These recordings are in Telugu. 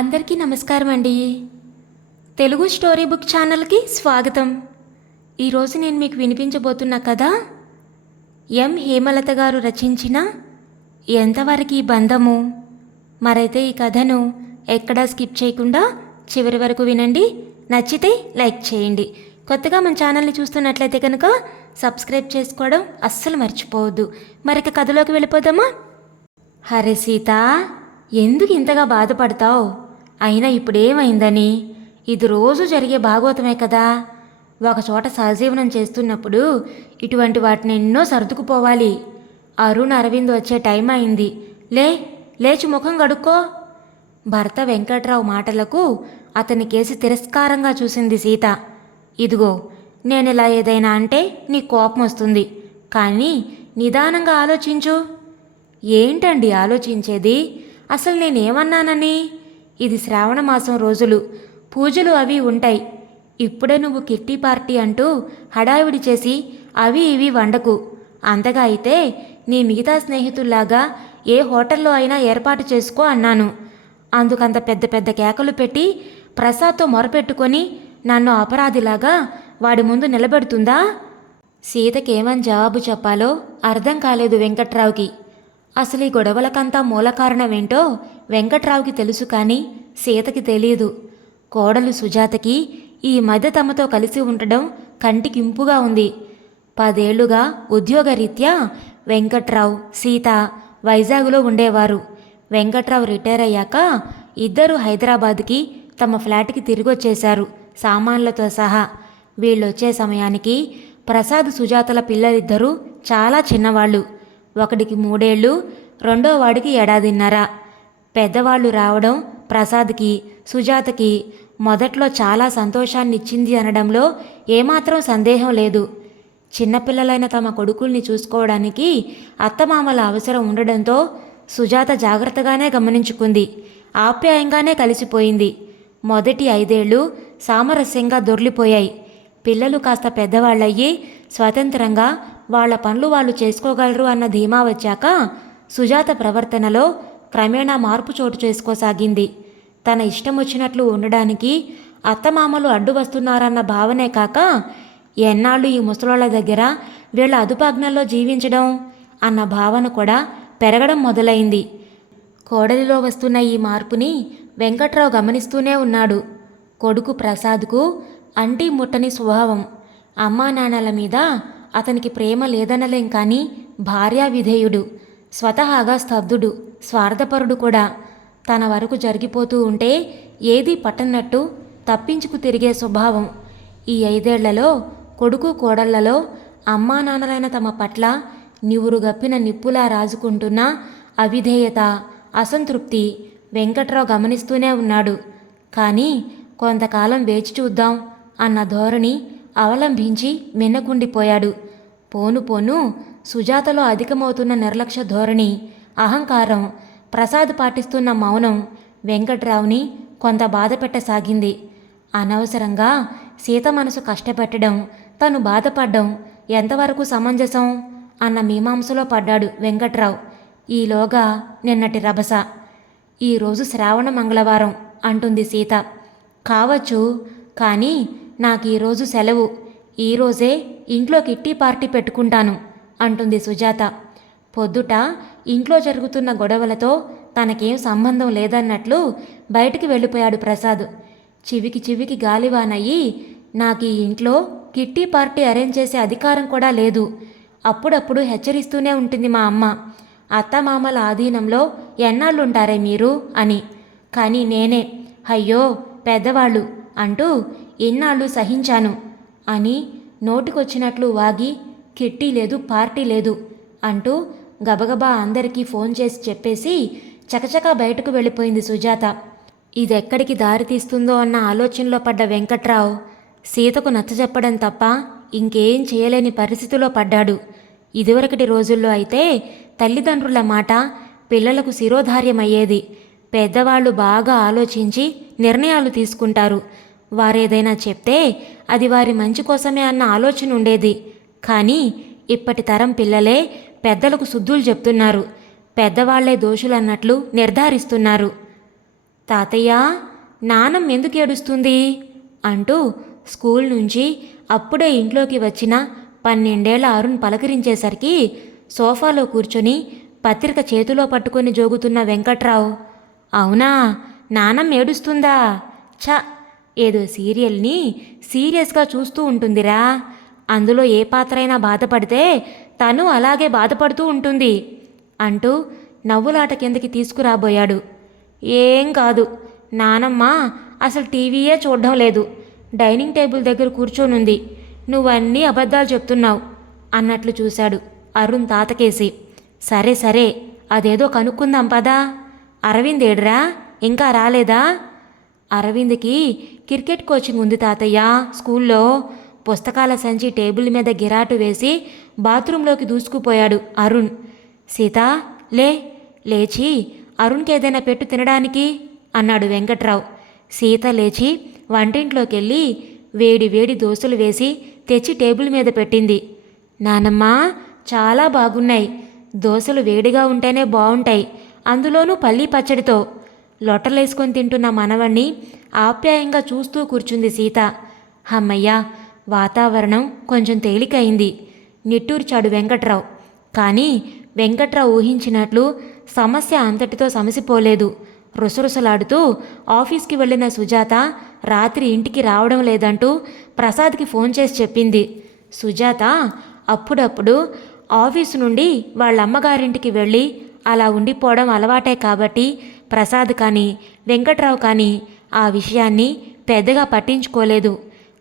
అందరికీ నమస్కారం అండి. తెలుగు స్టోరీ బుక్ ఛానల్కి స్వాగతం. ఈరోజు నేను మీకు వినిపించబోతున్న కథ ఎం హేమలత గారు రచించిన ఎంతవరకు ఈ బంధము. మరైతే ఈ కథను ఎక్కడా స్కిప్ చేయకుండా చివరి వరకు వినండి. నచ్చితే లైక్ చేయండి. కొత్తగా మన ఛానల్ని చూస్తున్నట్లయితే కనుక సబ్స్క్రైబ్ చేసుకోవడం అస్సలు మర్చిపోవద్దు. మరిక కథలోకి వెళ్ళిపోదామా? హరే సీత, ఎందుకు ఇంతగా బాధపడతావు? అయినా ఇప్పుడేమైందని? ఇది రోజు జరిగే భాగవతమే కదా. ఒకచోట సహజీవనం చేస్తున్నప్పుడు ఇటువంటి వాటిని ఎన్నో సర్దుకుపోవాలి. అరుణ్ అరవింద్ వచ్చే టైం అయింది. లేచి ముఖం కడుక్కో. భర్త వెంకట్రావు మాటలకు అతని కేసి తిరస్కారంగా చూసింది సీత. ఇదిగో, నేనిలా ఏదైనా అంటే నీ కోపం వస్తుంది, కానీ నిదానంగా ఆలోచించు. ఏంటండి ఆలోచించేది? అసలు నేనేమన్నానని? ఇది శ్రావణ మాసం రోజులు, పూజలు అవి ఉంటాయి. ఇప్పుడే నువ్వు కిట్టి పార్టీ అంటూ హడావిడి చేసి అవి ఇవి వండకు. అంతగా అయితే నీ మిగతా స్నేహితుల్లాగా ఏ హోటల్లో అయినా ఏర్పాటు చేసుకో అన్నాను. అందుకంత పెద్ద పెద్ద కేకలు పెట్టి ప్రసాద్తో మొరపెట్టుకొని నన్ను అపరాధిలాగా వాడి ముందు నిలబెడుతుందా? సీతకేమని జవాబు చెప్పాలో అర్థం కాలేదు వెంకట్రావుకి. అసలు ఈ గొడవలకంతా మూల కారణమేంటో వెంకట్రావుకి తెలుసు, కానీ సీతకి తెలియదు. కోడలు సుజాతకి ఈ మధ్య తమతో కలిసి ఉండడం కంటికింపుగా ఉంది. 10 ఏళ్లుగా ఉద్యోగరీత్యా వెంకట్రావు, సీత వైజాగ్లో ఉండేవారు. వెంకట్రావు రిటైర్ అయ్యాక ఇద్దరూ హైదరాబాద్కి తమ ఫ్లాట్కి తిరిగొచ్చేశారు, సామాన్లతో సహా. వీళ్ళొచ్చే సమయానికి ప్రసాద్, సుజాతల పిల్లలిద్దరూ చాలా చిన్నవాళ్ళు. ఒకడికి 3 ఏళ్ళు, రెండో వాడికి 1.5 ఏళ్ల. పెద్దవాళ్ళు రావడం ప్రసాద్కి, సుజాతకి మొదట్లో చాలా సంతోషాన్నిచ్చింది అనడంలో ఏమాత్రం సందేహం లేదు. చిన్నపిల్లలైన తమ కొడుకుల్ని చూసుకోవడానికి అత్తమామల అవసరం ఉండడంతో సుజాత జాగ్రత్తగానే గమనించుకుంది, ఆప్యాయంగానే కలిసిపోయింది. మొదటి 5 ఏళ్ళు సామరస్యంగా దొర్లిపోయాయి. పిల్లలు కాస్త పెద్దవాళ్ళయ్యి స్వతంత్రంగా వాళ్ల పనులు వాళ్ళు చేసుకోగలరు అన్న ధీమా వచ్చాక సుజాత ప్రవర్తనలో క్రమేణా మార్పు చోటు చేసుకోసాగింది. తన ఇష్టం వచ్చినట్లు ఉండడానికి అత్తమామలు అడ్డు వస్తున్నారన్న భావనే కాక, ఎన్నాళ్ళు ఈ ముసలోళ్ల దగ్గర వీళ్ల అదుపాజ్ఞల్లో జీవించడం అన్న భావన కూడా పెరగడం మొదలైంది. కోడలిలో వస్తున్న ఈ మార్పుని వెంకట్రావు గమనిస్తూనే ఉన్నాడు. కొడుకు ప్రసాద్కు అంటీ ముట్టని స్వభావం. అమ్మా నాన్నల మీద అతనికి ప్రేమ లేదనలేం, కానీ భార్యా విధేయుడు, స్వతహాగా స్తబ్దుడు, స్వార్థపరుడు కూడా. తన వరకు జరిగిపోతూ ఉంటే ఏదీ పట్టనట్టు తప్పించుకు తిరిగే స్వభావం. ఈ 5 ఏళ్లలో కొడుకు కోడళ్లలో అమ్మా నాన్నలైన తమ పట్ల నివురుగప్పిన నిప్పులా రాజుకుంటున్న అవిధేయత, అసంతృప్తి వెంకట్రావు గమనిస్తూనే ఉన్నాడు. కానీ కొంతకాలం వేచి చూద్దాం అన్న ధోరణి అవలంబించి మిన్నకుండిపోయాడు. పోను పోను సుజాతలో అధికమవుతున్న నిర్లక్ష్య ధోరణి, అహంకారం, ప్రసాద్ పాటిస్తున్న మౌనం వెంకట్రావుని కొంత బాధ పెట్టసాగింది. అనవసరంగా సీత మనసు కష్టపెట్టడం, తను బాధపడ్డం ఎంతవరకు సమంజసం అన్న మీమాంసలో పడ్డాడు వెంకట్రావు. ఈలోగా నిన్నటి రభస. ఈరోజు శ్రావణ మంగళవారం అంటుంది సీత. కావచ్చు, కానీ నాకు ఈరోజు సెలవు. ఈరోజే ఇంట్లో కిట్టి పార్టీ పెట్టుకుంటాను అంటుంది సుజాత. పొద్దుట ఇంట్లో జరుగుతున్న గొడవలతో తనకేం సంబంధం లేదన్నట్లు బయటికి వెళ్ళిపోయాడు ప్రసాద్. చివికి గాలివానయ్యి, నాకు ఈ ఇంట్లో కిట్టి పార్టీ అరేంజ్ చేసే అధికారం కూడా లేదు. అప్పుడప్పుడు హెచ్చరిస్తూనే ఉంటుంది మా అమ్మ, అత్తమామల ఆధీనంలో ఎన్నాళ్ళుంటారే మీరు అని. కానీ నేనే అయ్యో పెద్దవాళ్ళు అంటూ ఇన్నాళ్ళు సహించాను అని నోటికొచ్చినట్లు వాగి కిట్టి లేదు, పార్టీ లేదు అంటూ గబగబా అందరికీ ఫోన్ చేసి చెప్పేసి చకచకా బయటకు వెళ్ళిపోయింది సుజాత. ఇదెక్కడికి దారితీస్తుందో అన్న ఆలోచనలో పడ్డ వెంకట్రావు సీతకు నచ్చజెప్పడం తప్ప ఇంకేం చేయలేని పరిస్థితిలో పడ్డాడు. ఇదివరకటి రోజుల్లో అయితే తల్లిదండ్రుల మాట పిల్లలకు శిరోధార్యమయ్యేది. పెద్దవాళ్ళు బాగా ఆలోచించి నిర్ణయాలు తీసుకుంటారు. వారేదైనా చెప్తే అది వారి మంచి కోసమే అన్న ఆలోచన ఉండేది. కానీ ఇప్పటి తరం పిల్లలే పెద్దలకు శుద్ధులు చెప్తున్నారు, పెద్దవాళ్లే దోషులన్నట్లు నిర్ధారిస్తున్నారు. తాతయ్య, నానమ్మ ఎందుకు ఏడుస్తుంది అంటూ స్కూల్ నుంచి అప్పుడే ఇంట్లోకి వచ్చిన 12 ఏళ్ల అరుణ్ పలకరించేసరికి సోఫాలో కూర్చొని పత్రిక చేతిలో పట్టుకొని జోగుతున్న వెంకట్రావు, అవునా, నానమ్మ ఏడుస్తుందా? ఛ, ఏదో సీరియల్ని సీరియస్గా చూస్తూ ఉంటుందిరా. అందులో ఏ పాత్రైనా బాధపడితే తను అలాగే బాధపడుతూ ఉంటుంది అంటూ నవ్వులాట కిందకి తీసుకురాబోయాడు. ఏం కాదు, నానమ్మ అసలు టీవీయే చూడడం లేదు, డైనింగ్ టేబుల్ దగ్గర కూర్చొనుంది, నువ్వన్నీ అబద్ధాలు చెప్తున్నావు అన్నట్లు చూశాడు అరుణ్ తాతకేసి. సరే సరే, అదేదో కనుక్కుందాం పదా. అరవింద్ ఏడ్రా, ఇంకా రాలేదా? అరవింద్కి క్రికెట్ కోచింగ్ ఉంది తాతయ్య స్కూల్లో. పుస్తకాల సంచి టేబుల్ మీద గిరాటు వేసి బాత్రూంలోకి దూసుకుపోయాడు అరుణ్. సీత, లేచి అరుణ్కి ఏదైనా పెట్టు తినడానికి అన్నాడు వెంకట్రావు. సీత లేచి వంటింట్లోకి వెళ్ళి వేడి వేడి దోశలు వేసి తెచ్చి టేబుల్ మీద పెట్టింది. నానమ్మ, చాలా బాగున్నాయి, దోశలు వేడిగా ఉంటేనే బాగుంటాయి, అందులోనూ పల్లీ పచ్చడితో. లొట్టలేసుకొని తింటున్న మనవణ్ణి ఆప్యాయంగా చూస్తూ కూర్చుంది సీత. అమ్మయ్యా, వాతావరణం కొంచెం తేలికైంది నిట్టూర్చాడు వెంకట్రావు. కానీ వెంకట్రావు ఊహించినట్లు సమస్య అంతటితో సమసిపోలేదు. రుసరుసలాడుతూ ఆఫీస్కి వెళ్ళిన సుజాత రాత్రి ఇంటికి రావడం లేదంటూ ప్రసాద్కి ఫోన్ చేసి చెప్పింది. సుజాత అప్పుడప్పుడు ఆఫీసు నుండి వాళ్ళ అమ్మగారింటికి వెళ్ళి అలా ఉండిపోవడం అలవాటే కాబట్టి ప్రసాద్ కానీ వెంకట్రావు కానీ ఆ విషయాన్ని పెద్దగా పట్టించుకోలేదు.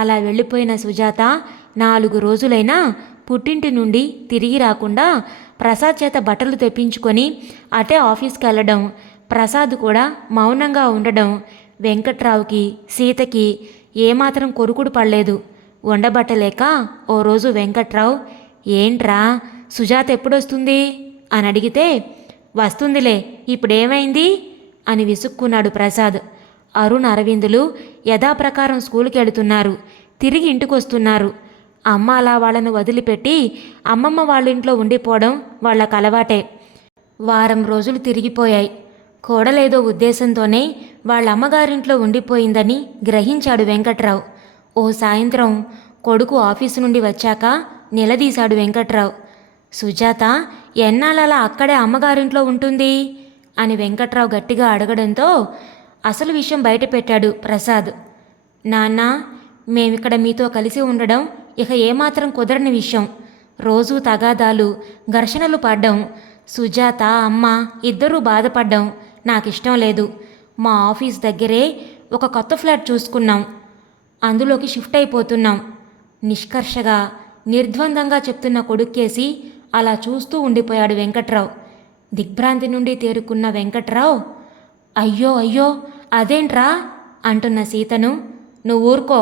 అలా వెళ్ళిపోయిన సుజాత 4 రోజులైనా పుట్టింటి నుండి తిరిగి రాకుండా ప్రసాద్ చేత బట్టలు తెప్పించుకొని అటే ఆఫీస్కి వెళ్ళడం, ప్రసాద్ కూడా మౌనంగా ఉండడం వెంకట్రావుకి సీతకి ఏమాత్రం కొరుకుడు పడలేదు. ఉండబట్టలేక ఓ రోజు వెంకట్రావు, ఏంట్రా సుజాత ఎప్పుడొస్తుంది అని అడిగితే, వస్తుందిలే, ఇప్పుడేమైంది అని విసుక్కున్నాడు ప్రసాద్. అరుణ్ అరవిందులు యథాప్రకారం స్కూల్కి వెళుతున్నారు, తిరిగి ఇంటికొస్తున్నారు. అమ్మ అలా వాళ్ళను వదిలిపెట్టి అమ్మమ్మ వాళ్ళ ఇంట్లో ఉండిపోవడం వాళ్ళకు అలవాటే. వారం రోజులు తిరిగిపోయాయి. కోడలేదో ఉద్దేశంతోనే వాళ్ళ అమ్మగారింట్లో ఉండిపోయిందని గ్రహించాడు వెంకట్రావు. ఓ సాయంత్రం కొడుకు ఆఫీసు నుండి వచ్చాక నిలదీశాడు వెంకట్రావు. సుజాత ఎన్నాళ్ళలా అక్కడే అమ్మగారింట్లో ఉంటుంది అని వెంకట్రావు గట్టిగా అడగడంతో అసలు విషయం బయటపెట్టాడు ప్రసాద్. నాన్న, మేమిక్కడ మీతో కలిసి ఉండడం ఇక ఏమాత్రం కుదరని విషయం. రోజూ తగాదాలు, ఘర్షణలు పడ్డం, సుజాత అమ్మ ఇద్దరూ బాధపడ్డం నాకిష్టం లేదు. మా ఆఫీస్ దగ్గరే ఒక కొత్త ఫ్లాట్ చూసుకున్నాం, అందులోకి షిఫ్ట్ అయిపోతున్నాం. నిష్కర్షగా నిర్ద్వందంగా చెప్తున్న కొడుక్కేసి అలా చూస్తూ ఉండిపోయాడు వెంకట్రావు. దిగ్భ్రాంతి నుండి తేరుకున్న వెంకట్రావు, అయ్యో అయ్యో అదేంట్రా అంటున్న సీతను, నువ్వు ఊరుకో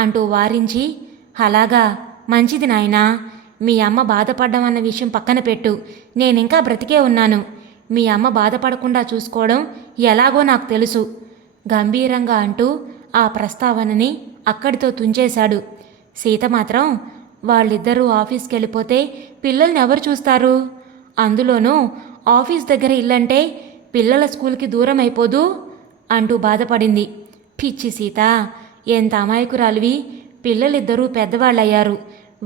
అంటూ వారించి, అలాగా, మంచిది నాయనా, మీ అమ్మ బాధపడ్డం అన్న విషయం పక్కన పెట్టు, నేనింకా బ్రతికే ఉన్నాను. మీ అమ్మ బాధపడకుండా చూసుకోవడం ఎలాగో నాకు తెలుసు గంభీరంగా అంటూ ఆ ప్రస్తావనని అక్కడితో తుంచేశాడు. సీత మాత్రం, వాళ్ళిద్దరూ ఆఫీస్కి వెళ్ళిపోతే పిల్లల్ని ఎవరు చూస్తారు? అందులోనూ ఆఫీస్ దగ్గర ఇల్లంటే పిల్లల స్కూల్కి దూరం అయిపోదు అంటూ బాధపడింది. పిచ్చి సీత, ఎంత అమాయకురాలివి. పిల్లలిద్దరూ పెద్దవాళ్ళయ్యారు,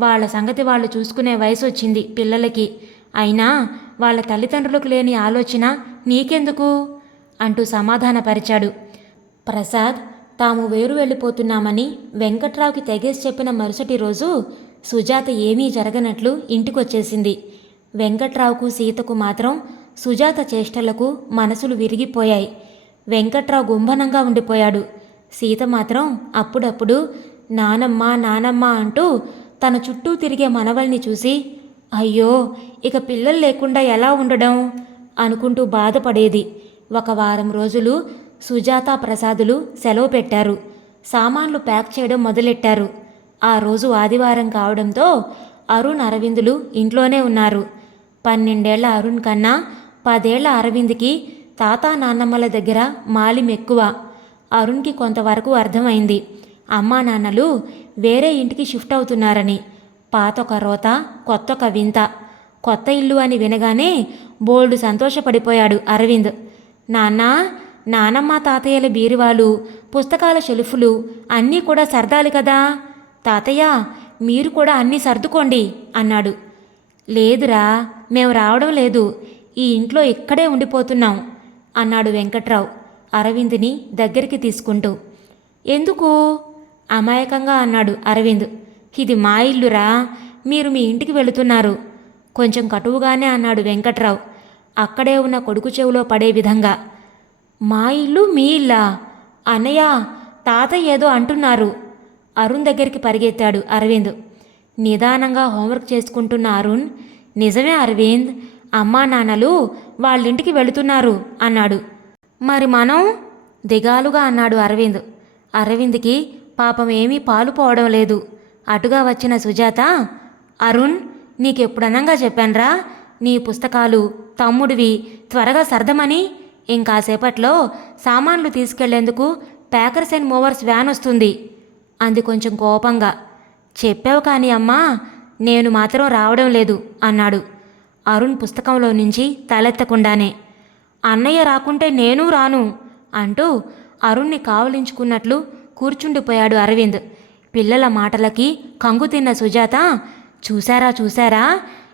వాళ్ళ సంగతి వాళ్ళు చూసుకునే వయసు వచ్చింది పిల్లలకి. అయినా వాళ్ళ తల్లిదండ్రులకు లేని ఆలోచన నీకెందుకు అంటూ సమాధానపరిచాడు. ప్రసాద్ తాము వేరు వెళ్ళిపోతున్నామని వెంకట్రావుకి తెగేసి చెప్పిన మరుసటి రోజు సుజాత ఏమీ జరగనట్లు ఇంటికొచ్చేసింది. వెంకట్రావుకు సీతకు మాత్రం సుజాత చేష్టలకు మనసులు విరిగిపోయాయి. వెంకట్రావు గుంభనంగా ఉండిపోయాడు. సీత మాత్రం అప్పుడప్పుడు నానమ్మ నానమ్మ అంటూ తన చుట్టూ తిరిగే మనవల్ని చూసి, అయ్యో ఇక పిల్లలు లేకుండా ఎలా ఉండడం అనుకుంటూ బాధపడేది. ఒక వారం రోజులు సుజాత ప్రసాదులు సెలవు పెట్టారు. సామాన్లు ప్యాక్ చేయడం మొదలెట్టారు. ఆ రోజు ఆదివారం కావడంతో అరుణ్ అరవిందులు ఇంట్లోనే ఉన్నారు. 12 ఏళ్ల అరుణ్ కన్నా 10 ఏళ్ల అరవింద్కి తాతా నాన్నమ్మల దగ్గర మాలిం ఎక్కువ. అరుణ్కి కొంతవరకు అర్థమైంది, అమ్మా నాన్నలు వేరే ఇంటికి షిఫ్ట్ అవుతున్నారని. పాతొక రోత, కొత్తొక వింత. కొత్త ఇల్లు అని వినగానే బోల్డు సంతోషపడిపోయాడు అరవింద్. నాన్నా, నానమ్మ తాతయ్యల బీరువాలు, పుస్తకాల షెల్ఫులు అన్నీ కూడా సర్దాలి కదా. తాతయ్య, మీరు కూడా అన్నీ సర్దుకోండి అన్నాడు. లేదురా, మేము రావడం లేదు, ఈ ఇంట్లో ఇక్కడే ఉండిపోతున్నాం అన్నాడు వెంకట్రావు అరవింద్ని దగ్గరికి తీసుకుంటూ. ఎందుకు అమాయకంగా అన్నాడు అరవింద్. ఇది మా ఇల్లురా, మీరు మీ ఇంటికి వెళుతున్నారు కొంచెం కటువుగానే అన్నాడు వెంకట్రావు అక్కడే ఉన్న కొడుకు చెవిలో పడే విధంగా. మా ఇల్లు మీ ఇల్లా అన్నయ్య, తాత ఏదో అంటున్నారు అరుణ్ దగ్గరికి పరిగెత్తాడు అరవింద్. నిదానంగా హోంవర్క్ చేసుకుంటున్న అరుణ్, నిజమే అరవింద్, అమ్మా నాన్నలు వాళ్ళింటికి వెళుతున్నారు అన్నాడు. మరి మనం దిగాలుగా అన్నాడు అరవింద్. అరవింద్కి పాపం ఏమీ పాలు పోవడం లేదు. అటుగా వచ్చిన సుజాత, అరుణ్, నీకెప్పుడనంగా చెప్పాన్రా నీ పుస్తకాలు తమ్ముడివి త్వరగా సర్దమని. ఇంకాసేపట్లో సామాన్లు తీసుకెళ్లేందుకు ప్యాకర్స్ అండ్ మూవర్స్ వ్యాన్ వస్తుంది అంది కొంచెం కోపంగా. చెప్పావు కానీ అమ్మా, నేను మాత్రం రావడం లేదు అన్నాడు అరుణ్ పుస్తకంలో నుంచి తలెత్తకుండానే. అన్నయ్య రాకుంటే నేనూ రాను అంటూ అరుణ్ణి కావలించుకున్నట్లు కూర్చుండిపోయాడు అరవింద్. పిల్లల మాటలకి కంగు తిన్న సుజాత, చూశారా,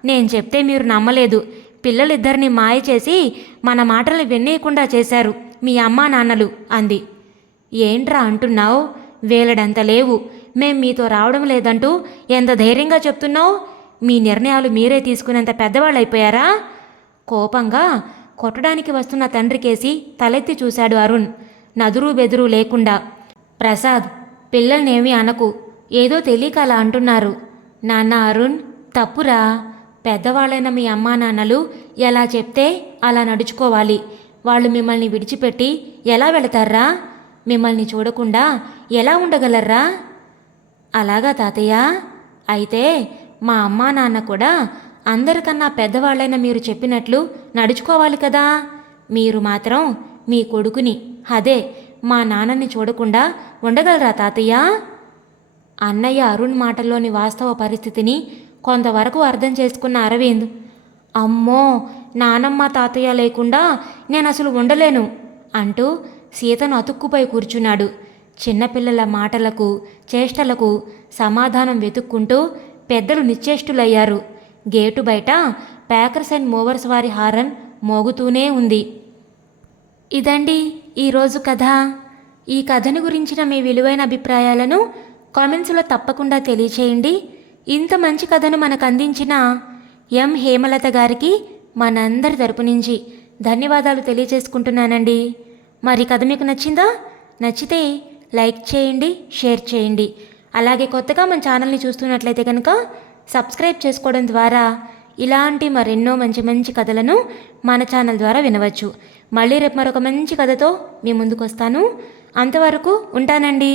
నేను చెప్తే మీరు నమ్మలేదు. పిల్లలిద్దరిని మాయ చేసి మన మాటలు వినేయకుండా చేశారు మీ అమ్మా నాన్నలు అంది. ఏంట్రా అంటున్నావు? వేలడంత లేవు. మేం మీతో రావడం లేదంటూ ఎంత ధైర్యంగా చెప్తున్నావు? మీ నిర్ణయాలు మీరే తీసుకునేంత పెద్దవాళ్ళైపోయారా? కోపంగా కొట్టడానికి వస్తున్న తండ్రికేసి తలెత్తి చూశాడు అరుణ్ నదురు బెదురు లేకుండా. ప్రసాద్, పిల్లల్నేమీ అనకు, ఏదో తెలియక అలా అంటున్నారు. నాన్న అరుణ్, తప్పురా. పెద్దవాళ్ళైన మీ అమ్మా నాన్నలు ఎలా చెప్తే అలా నడుచుకోవాలి. వాళ్ళు మిమ్మల్ని విడిచిపెట్టి ఎలా వెళతారా? మిమ్మల్ని చూడకుండా ఎలా ఉండగలర్రా? అలాగా తాతయ్య, అయితే మా అమ్మా నాన్న కూడా అందరికన్నా పెద్దవాళ్ళైన మీరు చెప్పినట్లు నడుచుకోవాలి కదా. మీరు మాత్రం మీ కొడుకుని, అదే మా నాన్నని చూడకుండా ఉండగలరా తాతయ్య? అన్నయ్య అరుణ్ మాటల్లోని వాస్తవ పరిస్థితిని కొంతవరకు అర్థం చేసుకున్న అరవింద్, అమ్మో, నానమ్మ తాతయ్య లేకుండా నేను అసలు ఉండలేను అంటూ సీతను అతుక్కుపై కూర్చున్నాడు. చిన్నపిల్లల మాటలకు చేష్టలకు సమాధానం వెతుక్కుంటూ పెద్దలు నిశ్చేష్టులయ్యారు. గేటు బయట ప్యాకర్స్ అండ్ మూవర్స్ వారి హారన్ మోగుతూనే ఉంది. ఇదండి ఈరోజు కథ. ఈ కథను గురించిన మీ విలువైన అభిప్రాయాలను కామెంట్స్లో తప్పకుండా తెలియచేయండి. ఇంత మంచి కథను మనకు అందించిన ఎం హేమలత గారికి మనందరి తరపు నుంచి ధన్యవాదాలు తెలియజేసుకుంటున్నానండి. మరి కథ మీకు నచ్చిందా? నచ్చితే లైక్ చేయండి, షేర్ చేయండి. అలాగే కొత్తగా మన ఛానల్ని చూస్తున్నట్లయితే కనుక సబ్స్క్రైబ్ చేసుకోవడం ద్వారా ఇలాంటి మరెన్నో మంచి మంచి కథలను మన ఛానల్ ద్వారా వినవచ్చు. మళ్ళీ రేపు మరొక మంచి కథతో మీ ముందుకు వస్తాను. అంతవరకు ఉంటానండి.